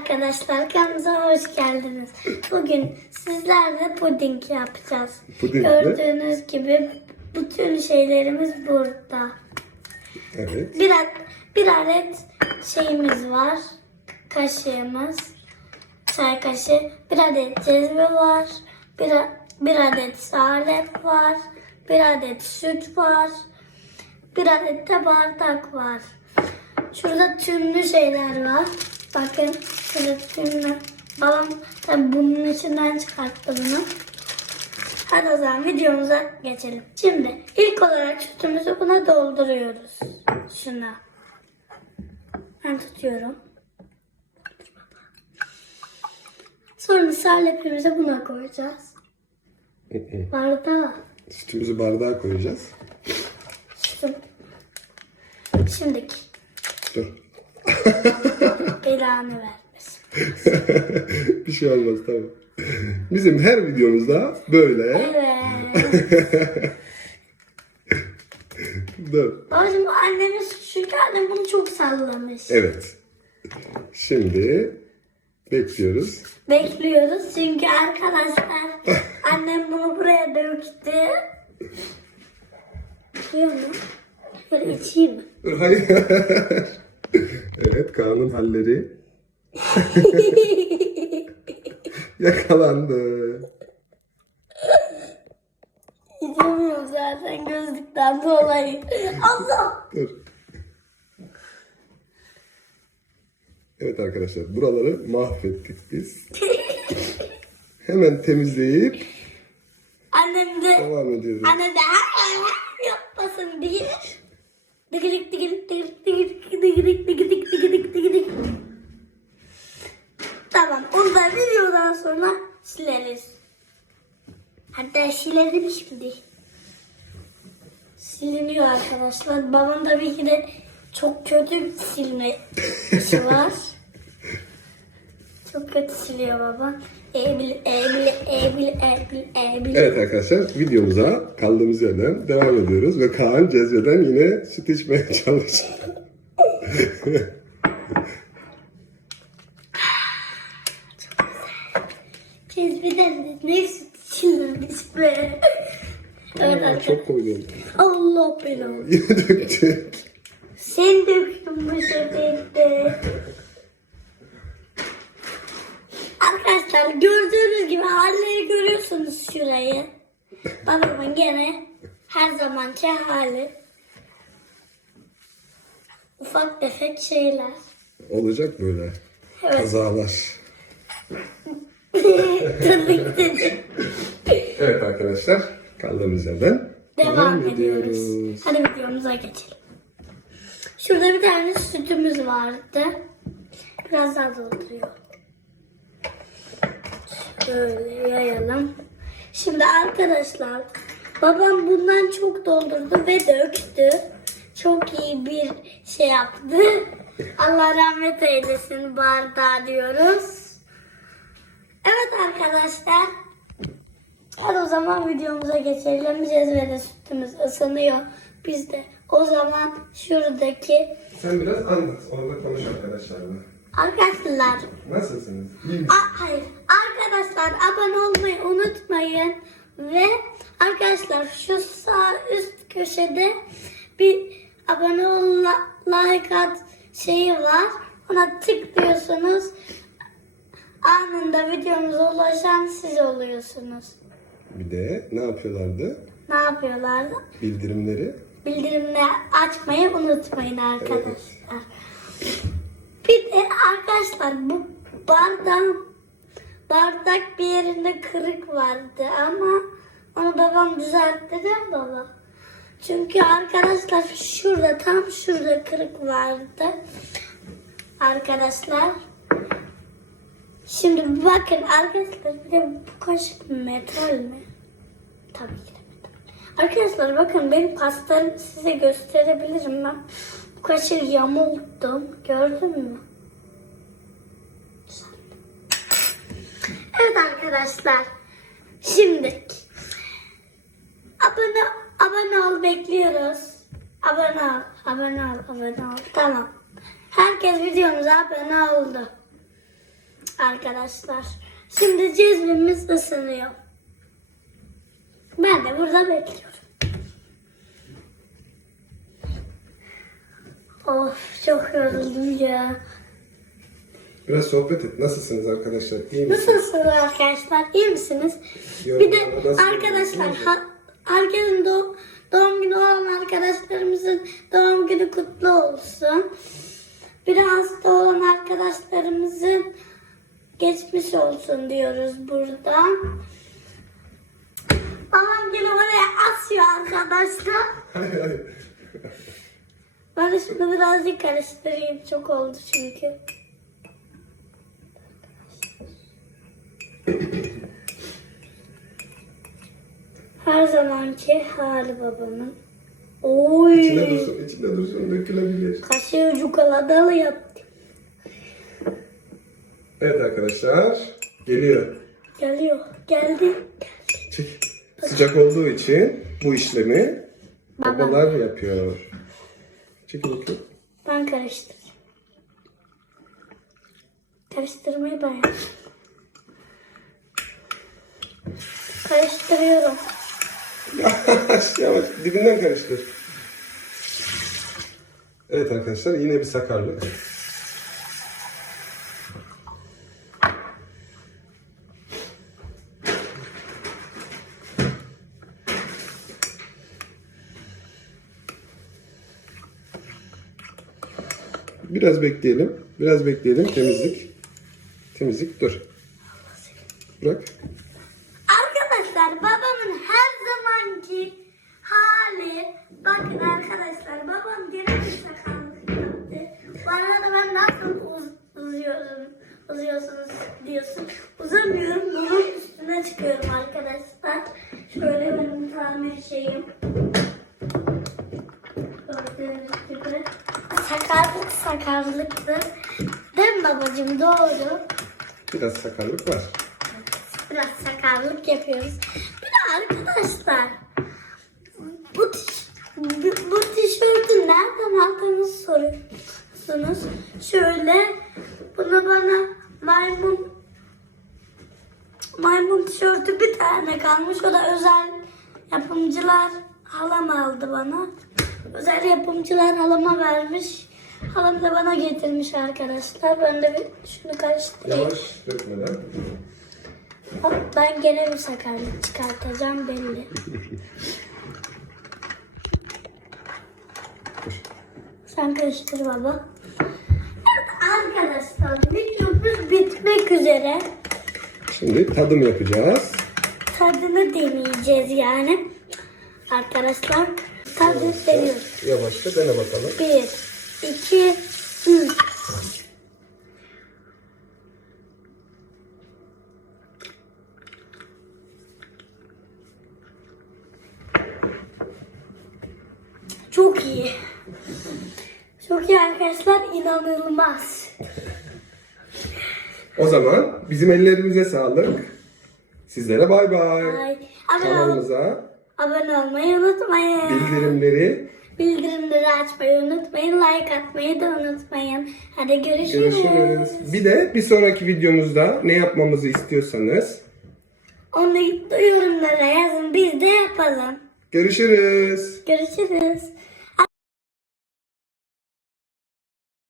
arkadaşlar kanalımıza hoş geldiniz. Bugün sizlerle puding yapacağız. Puding mi? Gördüğünüz gibi bütün şeylerimiz burada. Evet. Bir, bir adet şeyimiz var. Kaşığımız. Çay kaşığı. Bir adet cezve var. Bir, bir adet salep var. Bir adet süt var. Bir adet de bardak var. Şurada tümlü şeyler var. Bakın şurada tümlü. Babam tabi bunun içinden çıkarttı bunu. Hadi o zaman videomuza geçelim. Şimdi ilk olarak sütümüzü buna dolduruyoruz. Şuna. Ben tutuyorum. Sonra salepimizi buna koyacağız. Bardağa. Sütümüzü bardağa koyacağız. Sütüm. Şimdiki. Dur. Belanı vermesin. bir şey olmaz tamam. Bizim her videomuzda böyle. Evet. Dur. Babacım bu annemiz çünkü annem bunu çok sallamış. Evet. Şimdi bekliyoruz. Bekliyoruz çünkü arkadaşlar annem bunu buraya döktü. Biliyor musun? Böyle içeyim mi? Hayır. Evet Kaan'ın halleri. Yakalandı. İçemiyorum zaten gözlükten dolayı. Allah! Dur. Evet arkadaşlar buraları mahvettik biz. Hemen temizleyip Annem de, devam ediyoruz. annem de yapmasın diye. Dıgırık dıgırık dıgırık dıgırık dıgırık dıgırık. Tamam onu da videodan sonra sileriz. Hatta silerim şimdi. Siliniyor arkadaşlar. Babam tabii ki de çok kötü bir silme işi var. çok kötü siliyor baba. Ebil, ebil, ebil, ebil, ebil. Evet arkadaşlar videomuza kaldığımız yerden devam ediyoruz ve Kaan cezveden yine süt içmeye çalışıyor. Cezveden de ne süt içilmemiş be. Aa, çok koydum. Allah belanı. Yine döktük. Sen döktün bu sefer de. Arkadaşlar gördüğünüz gibi halleri görüyorsunuz şurayı. Babamın gene her zamanki hali. Ufak tefek şeyler. Olacak böyle Evet. kazalar. Evet arkadaşlar kaldığımız yerden Devam ediyoruz. Hadi videomuza geçelim. Şurada bir tane sütümüz vardı. Biraz daha dolduruyor. Şöyle yayalım. Şimdi arkadaşlar babam bundan çok doldurdu ve döktü. Çok iyi bir şey yaptı. Allah rahmet eylesin bardağı diyoruz. Evet arkadaşlar Hadi o zaman videomuza geçelim. Cezvede sütümüz ısınıyor. Biz de o zaman şuradaki Sen biraz anlat. Orada konuş arkadaşlarla. arkadaşlar Nasılsınız? A- hayır arkadaşlar abone olmayı unutmayın ve arkadaşlar şu sağ üst köşede bir abone ol like at şeyi var. Ona tıklıyorsunuz. Anında videomuza ulaşan siz oluyorsunuz. Bir de ne yapıyorlardı? Ne yapıyorlardı? Bildirimleri. bildirimleri açmayı unutmayın arkadaşlar. Bir de arkadaşlar bu bardak bardak bir yerinde kırık vardı ama onu babam düzeltti mi baba? Çünkü arkadaşlar şurada tam şurada kırık vardı. Arkadaşlar. Şimdi bakın arkadaşlar bir de bu kaşık metal mi? Tabii ki de metal. Arkadaşlar bakın benim pastamı size gösterebilirim ben. Bu kaşığı yamulttum. Gördün mü? Evet arkadaşlar. Şimdi abone abone ol bekliyoruz. Abone ol, abone ol, abone ol. Tamam. Herkes videomuza abone oldu. Arkadaşlar. Şimdi cezvemiz ısınıyor. Ben de burada bekliyorum. Of çok yoruldum ya. Biraz sohbet et. Nasılsınız arkadaşlar? İyi misiniz? Nasılsınız arkadaşlar? İyi misiniz? Bir de Yorumlara arkadaşlar ha- herkesin doğ- doğum günü olan arkadaşlarımızın doğum günü kutlu olsun. Bir de hasta olan arkadaşlarımızın geçmiş olsun diyoruz burada. Babam günü oraya asıyor arkadaşlar. Hayır hayır. Ben de şunu birazcık karıştırayım. Çok oldu çünkü. Her zamanki hali babamın. Oy. İçinde dursun, içinde dursun dökülebilir. Kaşığı cukaladalı yaptım. Evet arkadaşlar. Geliyor. Geliyor. Geldi. Çek. Sıcak olduğu için bu işlemi Baba. babalar yapıyor. Çekil bakayım. Ben karıştıracağım. Karıştırmayı ben. Karıştırıyorum. Yavaş yavaş dibinden karıştır. Evet arkadaşlar yine bir sakarlık. Biraz bekleyelim. Biraz bekleyelim. Temizlik. Temizlik dur. Bırak. Arkadaşlar babamın her zamanki hali bakın arkadaşlar babam gene bir sakallık yaptı. Bana da ben nasıl uz- uzuyorsunuz diyorsun. Uzamıyorum bunun üstüne çıkıyorum arkadaşlar. Şöyle benim tamir şeyim. Sakarlıktır. Değil mi babacığım doğru. Biraz sakarlık var. Biraz sakarlık yapıyoruz. Bir de arkadaşlar bu, tiş, bu, bu tişörtü nereden aldığınızı soruyorsunuz. Şöyle bunu bana maymun maymun tişörtü bir tane kalmış. O da özel yapımcılar halam aldı bana. Özel yapımcılar halama vermiş. Halam da bana getirmiş arkadaşlar. Ben de bir şunu karıştırayım. Yavaş dökmeden. Ben gene bir sakarlık çıkartacağım belli. Sen karıştır baba. Evet arkadaşlar videomuz bitmek üzere. Şimdi tadım yapacağız. Tadını deneyeceğiz yani. Arkadaşlar tadı deniyoruz. Yavaşça dene bakalım. Bir, iki, üç. Çok iyi. Çok iyi arkadaşlar inanılmaz. O zaman bizim ellerimize sağlık. Sizlere bay bay. Ay, abone, ol, Kanalımıza abone olmayı unutmayın. bildirimleri Bildirimleri açmayı unutmayın. Like atmayı da unutmayın. Hadi görüşürüz. görüşürüz. Bir de bir sonraki videomuzda ne yapmamızı istiyorsanız Onu yorumlara yazın. Biz de yapalım. görüşürüz. Görüşürüz.